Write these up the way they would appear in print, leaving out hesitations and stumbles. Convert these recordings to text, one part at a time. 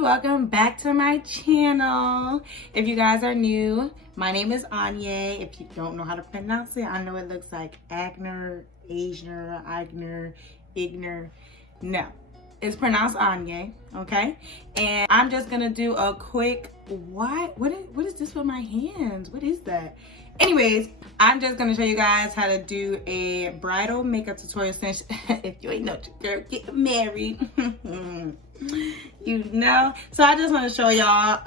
welcome back to my channel. If you guys are new, my name is Anya. If you don't know how to pronounce it, I know it looks like Agner, Agner, Agner, Igner. No, it's pronounced Anya, okay? And I'm just gonna do a quick, what is this with my hands? What is that? Anyways, I'm just gonna show you guys how to do a bridal makeup tutorial since if you ain't know your girl getting married. You know, so I just want to show y'all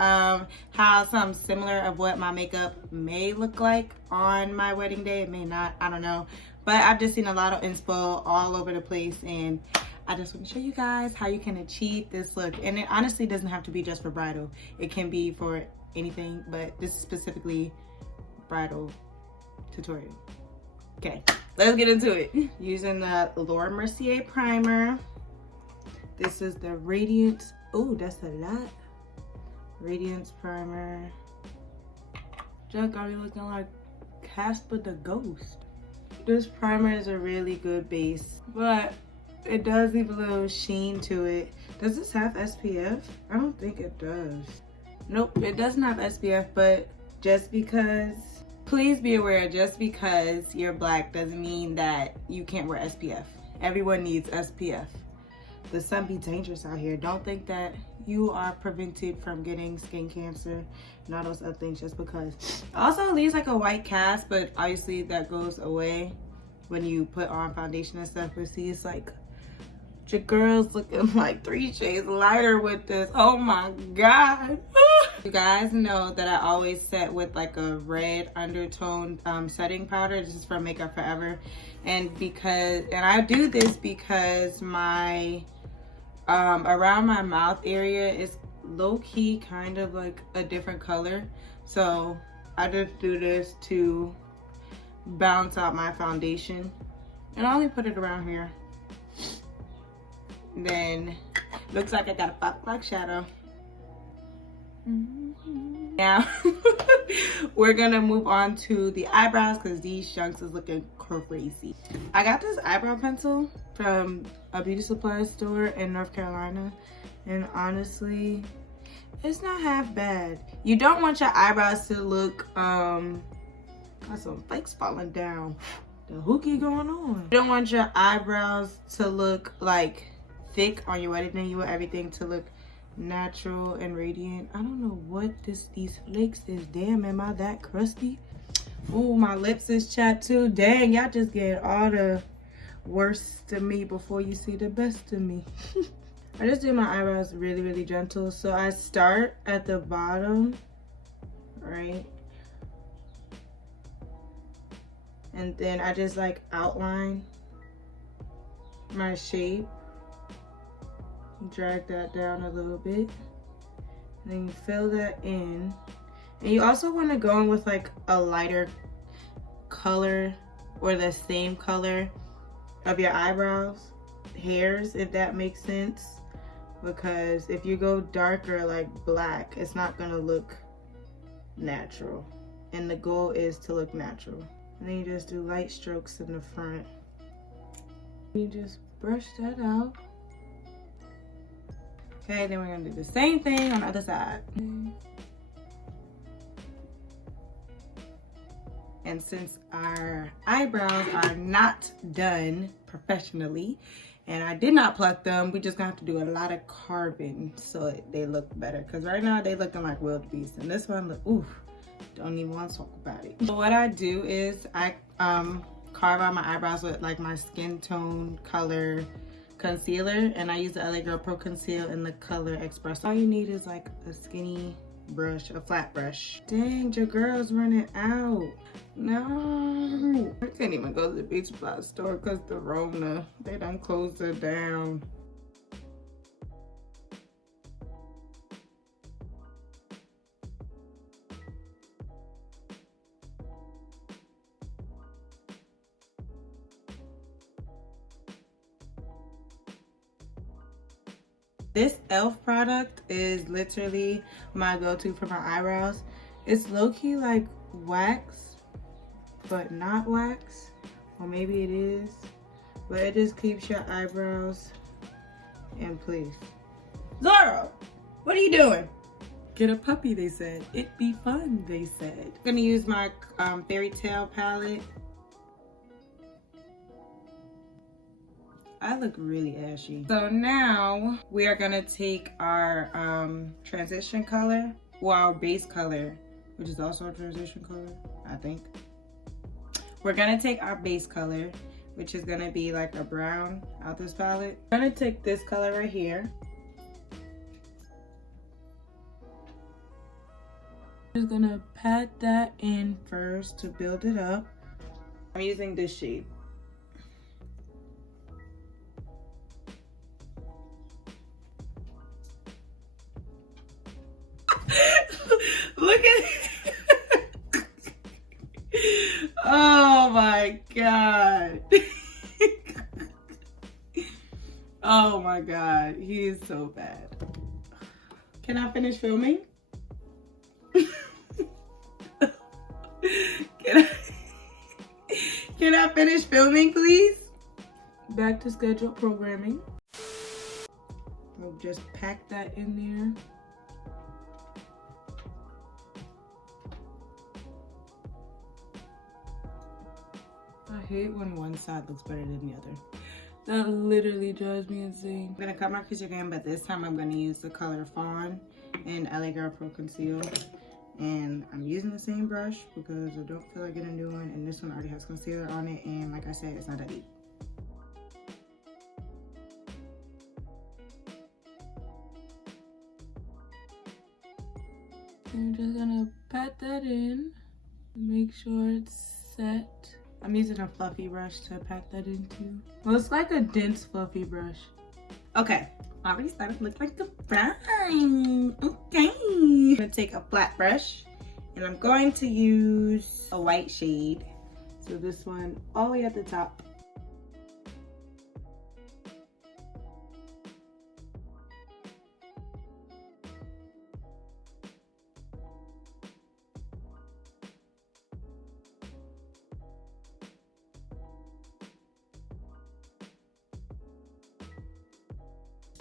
how something similar of what my makeup may look like on my wedding day. It may not, I don't know, but I've just seen a lot of inspo all over the place, and I just want to show you guys how you can achieve this look. And it honestly doesn't have to be just for bridal, it can be for anything, but this is specifically bridal tutorial. Okay, let's get into it. Using the Laura Mercier primer. This is the Radiance, oh, that's a lot. Radiance primer. Just got me looking like Casper the Ghost. This primer is a really good base, but it does leave a little sheen to it. Does this have SPF? I don't think it does. Nope, it doesn't have SPF, but just because, please be aware, just because you're black doesn't mean that you can't wear SPF. Everyone needs SPF. The sun be dangerous out here. Don't think that you are prevented from getting skin cancer and all those other things just because. Also, it leaves like a white cast, but obviously that goes away when you put on foundation and stuff. But see, it's like your girl's looking like 3 shades lighter with this. Oh my God. You guys know that I always set with like a red undertone setting powder. This is from Makeup Forever. And I do this because my around my mouth area is low-key kind of like a different color, so I just do this to balance out my foundation, and I only put it around here. Then looks like I got a 5 o'clock shadow. Now we're gonna move on to the eyebrows because these chunks is looking crazy. I got this eyebrow pencil from a beauty supply store in North Carolina, and honestly it's not half bad. You don't want your eyebrows to look got some flakes falling down, the hookie going on. You don't want your eyebrows to look like thick on your wedding day. You want everything to look natural and radiant. I don't know what these flakes is. Damn, am I that crusty? Oh, my lips is chapped too. Dang, y'all just get all the worst of me before you see the best of me. I just do my eyebrows really gentle. So I start at the bottom, right? And then I just like outline my shape. Drag that down a little bit, and then you fill that in. And you also want to go in with like a lighter color or the same color of your eyebrows hairs, if that makes sense, because if you go darker like black, it's not gonna look natural, and the goal is to look natural. And then you just do light strokes in the front. You just brush that out. Okay, then we're gonna do the same thing on the other side. And since our eyebrows are not done professionally, and I did not pluck them, we just gonna have to do a lot of carving so they look better. Cause right now they looking like wildebeest, and this one look, oof, don't even want to talk about it. So what I do is I carve out my eyebrows with like my skin tone color concealer, and I use the LA Girl Pro Conceal in the color Express. All you need is like a skinny brush, a flat brush. Dang, your girl's running out. No, I can't even go to the beauty supply store because the Rona, they done closed it down. This e.l.f. product is literally my go-to for my eyebrows. It's low-key like wax, but not wax. Or maybe it is. But it just keeps your eyebrows in place. Zara, What are you doing? Get a puppy, they said. It'd be fun, they said. I'm gonna use my Fairy Tale palette. I look really ashy. So now we are gonna take our transition color, well, our base color, which is also a transition color, I think. We're gonna take our base color, which is gonna be like a brown out this palette. I'm gonna take this color right here. Just gonna pat that in first to build it up. I'm using this shade. Look at it. Oh my God. Oh my God, he is so bad. Can I finish filming? Can I finish filming, please? Back to scheduled programming. We'll just pack that in there. I hate when one side looks better than the other. That literally drives me insane. I'm gonna cut my crease again, but this time I'm gonna use the color Fawn in LA Girl Pro Conceal. And I'm using the same brush because I don't feel like getting a new one, and this one already has concealer on it, and like I said, it's not that deep. I'm just gonna pat that in, make sure it's set. I'm using a fluffy brush to pat that into. Well, it's like a dense fluffy brush. Okay, already starting to look like the prime. Okay. I'm gonna take a flat brush and I'm going to use a white shade. So this one all the way at the top.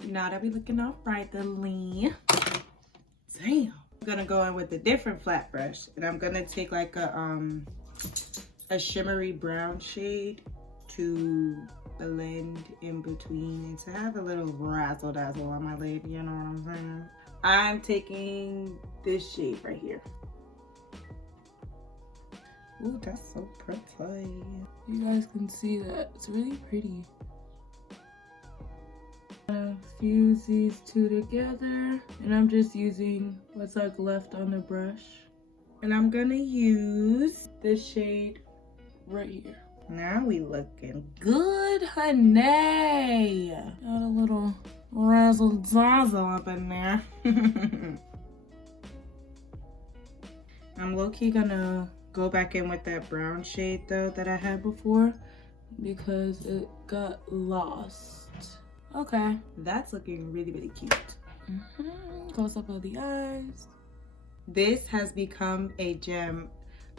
Now that we're looking all right, Damn. I'm gonna go in with a different flat brush, and I'm gonna take like a shimmery brown shade to blend in between and to have a little razzle dazzle on my lid, you know what I'm saying? I'm taking this shade right here. Ooh, that's so pretty. You guys can see that, it's really pretty. Fuse these two together, and I'm just using what's like left on the brush, and I'm gonna use this shade right here. Now we looking good, honey. Got a little razzle dazzle up in there. I'm low-key gonna go back in with that brown shade though that I had before because it got lost. Okay, that's looking really, really cute. Close up of the eyes. This has become a gem.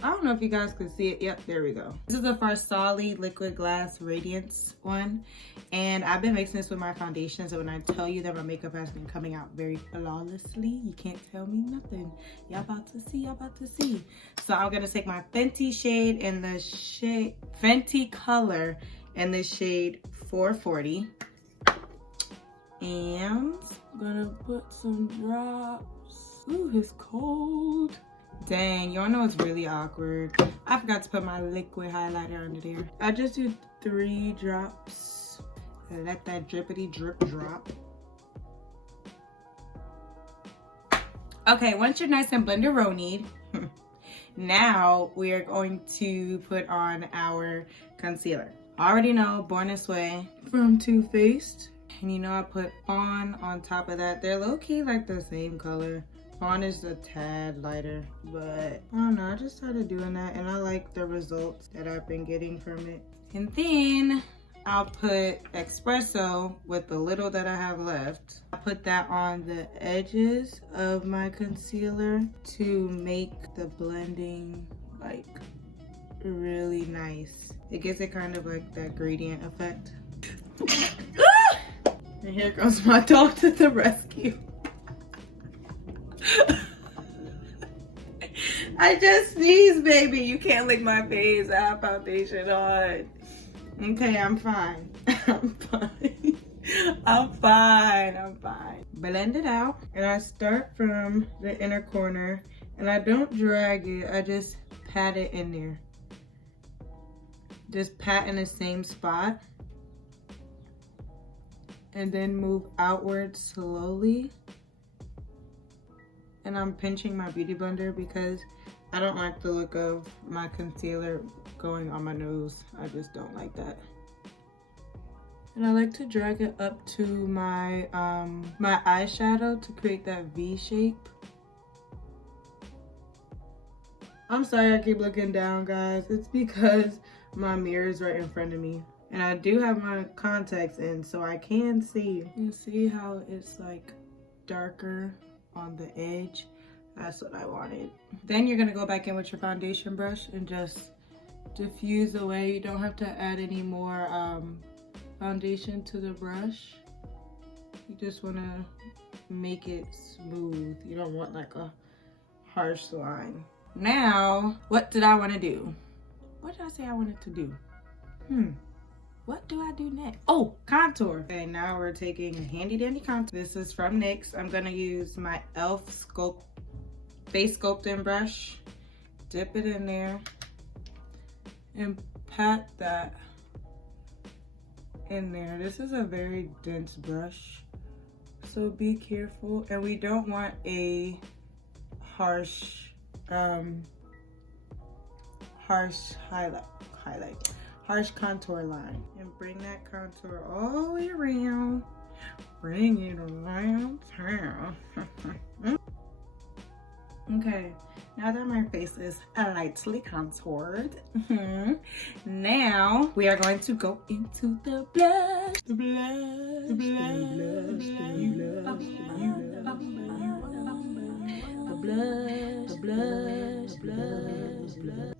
I don't know if you guys can see it. Yep, there we go. This is the Farsali Liquid Glass Radiance one. And I've been mixing this with my foundation. So when I tell you that my makeup has been coming out very flawlessly, you can't tell me nothing. Y'all about to see, y'all about to see. So I'm gonna take my Fenty shade in the shade, Fenty color in the shade 440. And I'm gonna put some drops. Ooh, it's cold. Dang, y'all know it's really awkward. I forgot to put my liquid highlighter under there. I just do 3 drops. And let that drippity drip drop. Okay, once you're nice and blenderonied, now we are going to put on our concealer. I already know Born This Way from Too Faced. And you know, I put Fawn on top of that. They're low-key like the same color. Fawn is a tad lighter, but I don't know, I just started doing that and I like the results that I've been getting from it. And then I'll put Espresso with the little that I have left. I put that on the edges of my concealer to make the blending like really nice. It gives it kind of like that gradient effect. And here comes my dog to the rescue. I just sneezed, baby. You can't lick my face. I have foundation on. Okay, I'm fine. I'm fine. I'm fine. I'm fine. Blend it out. And I start from the inner corner. And I don't drag it. I just pat it in there. Just pat in the same spot. And then move outward slowly. And I'm pinching my beauty blender because I don't like the look of my concealer going on my nose. I just don't like that. And I like to drag it up to my my eyeshadow to create that V shape. I'm sorry I keep looking down, guys. It's because my mirror is right in front of me. And I do have my contacts in, so I can see. You see how it's like darker on the edge? That's what I wanted. Then you're gonna go back in with your foundation brush and just diffuse away. You don't have to add any more foundation to the brush. You just wanna make it smooth. You don't want like a harsh line. Now, what did I wanna do? What did I say I wanted to do? What do I do next? Oh, contour. Okay, now we're taking a handy dandy contour. This is from NYX. I'm gonna use my e.l.f. face sculpting brush. Dip it in there and pat that in there. This is a very dense brush, so be careful. And we don't want a harsh harsh contour line. And bring that contour all the way around. Bring it around town. Okay, now that my face is lightly contoured, now we are going to go into the blush. The blush. The blush. The blush. The blush. The blush.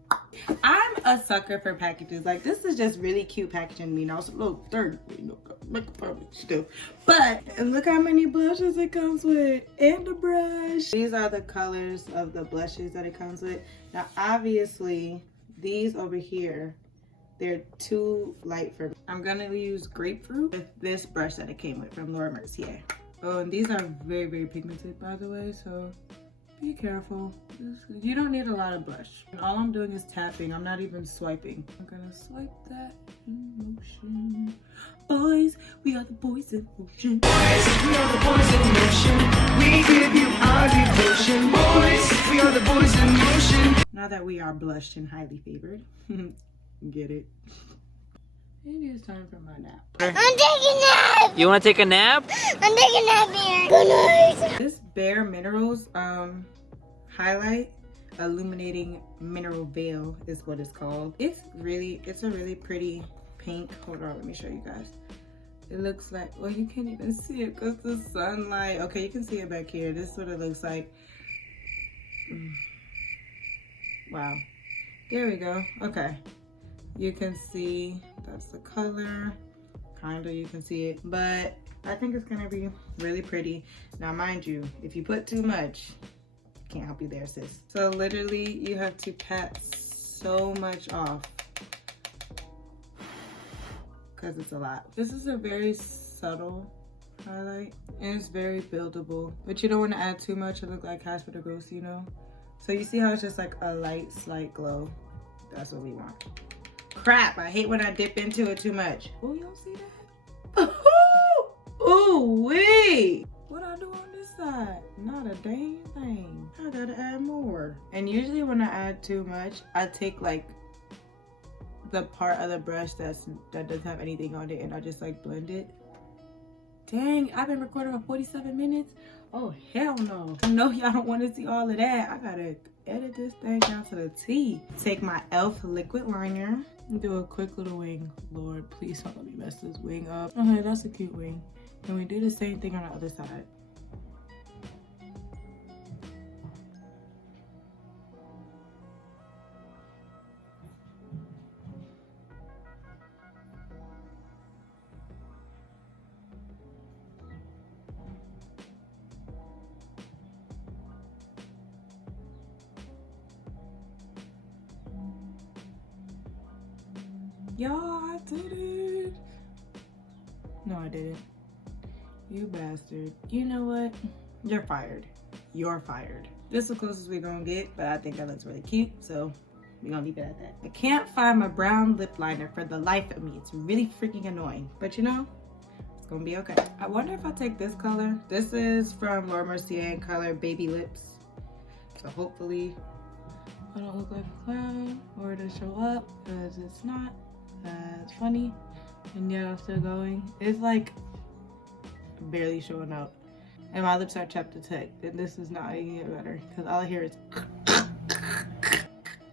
I'm a sucker for packages. Like, this is just really cute packaging. You know, it's a little dirty, you know, makeup stuff. But look how many blushes it comes with, and the brush. These are the colors of the blushes that it comes with. Now, obviously, these over here, they're too light for me. I'm gonna use grapefruit with this brush that it came with from Laura Mercier. Oh, and these are very, very pigmented, by the way, so be careful. You don't need a lot of blush. And all I'm doing is tapping. I'm not even swiping. I'm gonna swipe that in motion. Boys, we are the boys in motion. Boys, we are the boys in motion. We give you our devotion. Boys, we are the boys in motion. Now that we are blushed and highly favored, get it? Maybe it's time for my nap. I'm taking a nap! You want to take a nap? I'm taking a nap here. Good night. This Bare Minerals highlight illuminating mineral veil is what it's called. It's a really pretty pink. Hold on, let me show you guys. It looks like, well, you can't even see it because the sunlight. Okay, you can see it back here. This is what it looks like. Wow, there we go. Okay, you can see that's the color. Kinda, you can see it, but I think it's gonna be really pretty. Now, mind you, if you put too much, can't help you there, sis. So literally, you have to pat so much off because it's a lot. This is a very subtle highlight, and it's very buildable, but you don't want to add too much to look like Casper the Ghost, you know? So you see how it's just like a light, slight glow? That's what we want. Crap, I hate when I dip into it too much. Oh, you don't see that? Ooh, wait. What I do on this side? Not a dang thing. I gotta add more. And usually when I add too much, I take like the part of the brush that doesn't have anything on it, and I just like blend it. Dang, I've been recording for 47 minutes. Oh, hell no. I know y'all don't want to see all of that. I gotta edit this thing down to the T. Take my e.l.f. liquid liner and do a quick little wing. Lord, please don't let me mess this wing up. Okay, that's a cute wing. And we do the same thing on the other side. Y'all, I did it. No, I didn't. You bastard. You know what? You're fired. You're fired. This is the closest we're gonna get, but I think that looks really cute, so we're gonna leave it at that. I can't find my brown lip liner for the life of me. It's really freaking annoying, but you know, it's gonna be okay. I wonder if I take this color. This is from Laura Mercier color Baby Lips. So hopefully I don't look like a clown or it'll show up, because it's not. That's funny. And yet I'm still going. It's like barely showing up. And my lips are chapped to tuck. And this is not making it better, because all I hear is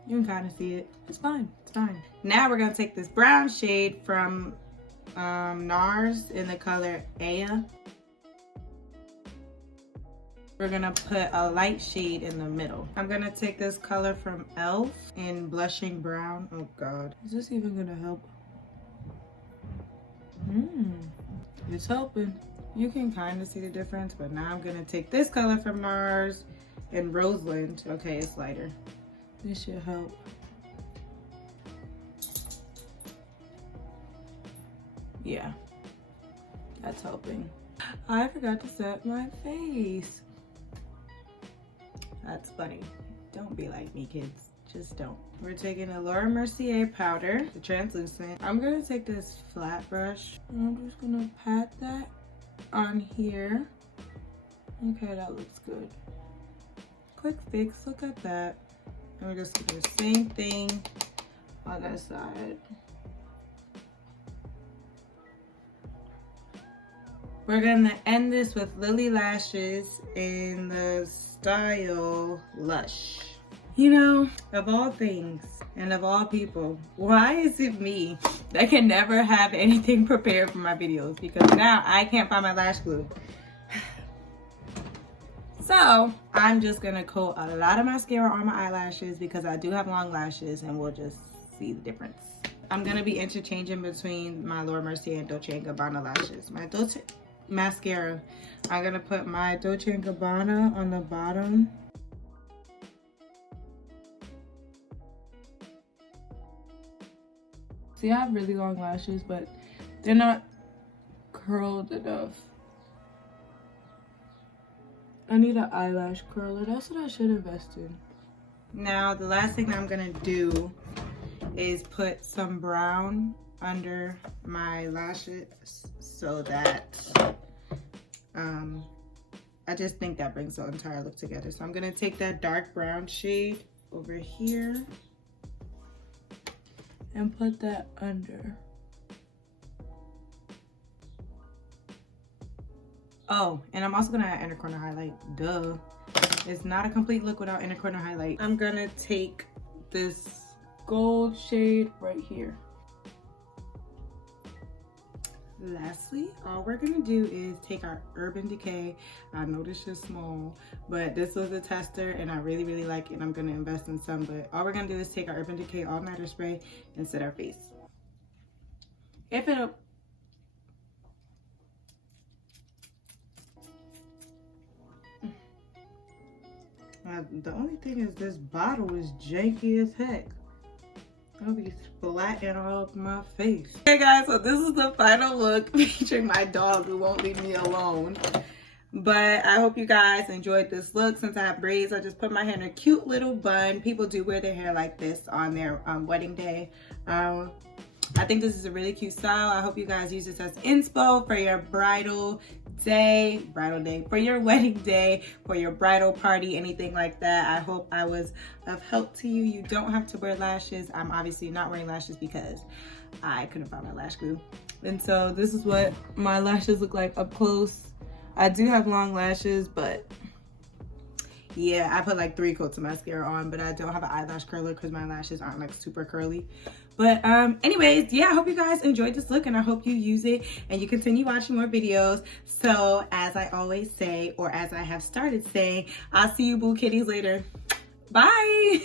you can kind of see it. It's fine. It's fine. Now we're gonna take this brown shade from NARS in the color Aya. We're gonna put a light shade in the middle. I'm gonna take this color from ELF in blushing brown. Oh God, is this even gonna help? It's helping. You can kind of see the difference, but now I'm gonna take this color from NARS in Roseland. Okay, it's lighter. This should help. Yeah, that's helping. I forgot to set my face. That's funny. Don't be like me, kids. Just don't. We're taking a Laura Mercier powder, the translucent. I'm gonna take this flat brush and I'm just gonna pat that on here. Okay, that looks good. Quick fix, look at that. And we're just gonna do the same thing on that side. We're gonna end this with Lily Lashes in the style Lush. You know, of all things and of all people, why is it me that can never have anything prepared for my videos? Because now I can't find my lash glue. So I'm just gonna coat a lot of mascara on my eyelashes because I do have long lashes, and we'll just see the difference. I'm gonna be interchanging between my Laura Mercier and Dolce & Gabbana lashes. My Dolce mascara, I'm gonna put my Dolce & Gabbana on the bottom. See, I have really long lashes, but they're not curled enough. I need an eyelash curler. That's what I should invest in. Now, the last thing I'm gonna do is put some brown under my lashes so that I just think that brings the entire look together. So I'm gonna take that dark brown shade over here and put that under. Oh, and I'm also gonna add inner corner highlight. Duh. It's not a complete look without inner corner highlight. I'm gonna take this gold shade right here. Lastly, all we're gonna do is take our Urban Decay. I know this is small, but this was a tester and I really, really like it. I'm gonna invest in some, but all we're gonna do is take our Urban Decay All Nighter Spray and set our face. If it'll... the only thing is this bottle is janky as heck. I'll be splatting all up my face. Okay guys, so this is the final look featuring my dog who won't leave me alone. But I hope you guys enjoyed this look. Since I have braids, I just put my hair in a cute little bun. People do wear their hair like this on their wedding day. I think this is a really cute style. I hope you guys use this as inspo for your bridal day, for your wedding day, for your bridal party, anything like that. I hope I was of help to you. You don't have to wear lashes. I'm obviously not wearing lashes because I couldn't find my lash glue. And so this is what my lashes look like up close. I do have long lashes, but yeah, I put like 3 coats of mascara on, but I don't have an eyelash curler because my lashes aren't like super curly. But anyways, yeah, I hope you guys enjoyed this look and I hope you use it and you continue watching more videos. So as I always say, or as I have started saying, I'll see you boo kitties later. Bye.